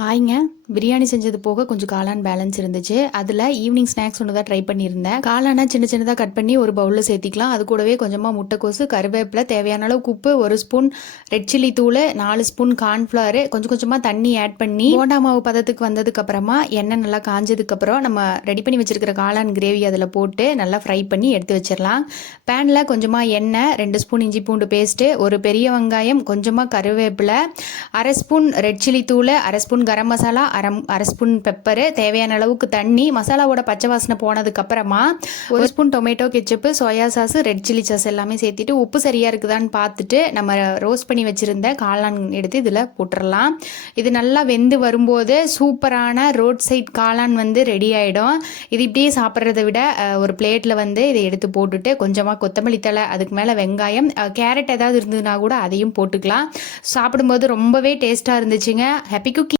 ஹாய்ங்க. பிரியாணி செஞ்சது போக கொஞ்சம் காளான் பேலன்ஸ் இருந்துச்சு. அதில் ஈவினிங் ஸ்நாக்ஸ் ஒன்று தான் ட்ரை பண்ணியிருந்தேன். காளானை சின்ன சின்னதாக கட் பண்ணி ஒரு பவுலில் சேர்த்திக்கலாம். அது கூடவே கொஞ்சமாக முட்டைக்கோசு, கருவேப்பிலை, தேவையான அளவுக்கு உப்பு, 1 ஸ்பூன் ரெட் சில்லி தூள், 4 ஸ்பூன் கார்ன்ஃப்ளவர், கொஞ்சம் கொஞ்சமாக தண்ணி ஆட் பண்ணி போண்டா மாவு பதத்துக்கு வந்ததுக்கப்புறமா எண்ணெய் நல்லா காஞ்சதுக்கப்புறம் நம்ம ரெடி பண்ணி வச்சிருக்கிற காளான் கிரேவி அதில் போட்டு நல்லா ஃப்ரை பண்ணி எடுத்து வச்சிடலாம். பேனில் கொஞ்சமாக எண்ணெய், 2 ஸ்பூன் இஞ்சி பூண்டு பேஸ்ட்டு, ஒரு பெரிய வெங்காயம், கொஞ்சமாக கருவேப்பிலை, 1/2 ஸ்பூன் ரெட் சில்லி தூள், 1/2 ஸ்பூன் கரம் மசாலா, அரை ஸ்பூன் பெப்பரு, தேவையான அளவுக்கு தண்ணி, மசாலாவோட பச்சை வாசனை போனதுக்கப்புறமா 1 spoon tomato ketchup, soya sauce, red chilli sauce எல்லாமே சேர்த்திட்டு உப்பு சரியாக இருக்குதான்னு பார்த்துட்டு நம்ம ரோஸ்ட் பண்ணி வச்சுருந்த காளான் எடுத்து இதில் போட்டுடலாம். இது நல்லா வெந்து வரும்போது சூப்பரான ரோட் சைட் காளான் ரெடி ஆகிடும். இது இப்படியே சாப்பிட்றத விட ஒரு பிளேட்டில் இதை எடுத்து போட்டுட்டு கொஞ்சமாக கொத்தமல்லி தழை, அதுக்கு மேலே வெங்காயம், கேரட் ஏதாவது இருந்ததுன்னா கூட அதையும் போட்டுக்கலாம். சாப்பிடும்போது ரொம்பவே டேஸ்ட்டாக இருந்துச்சுங்க. Happy cooking.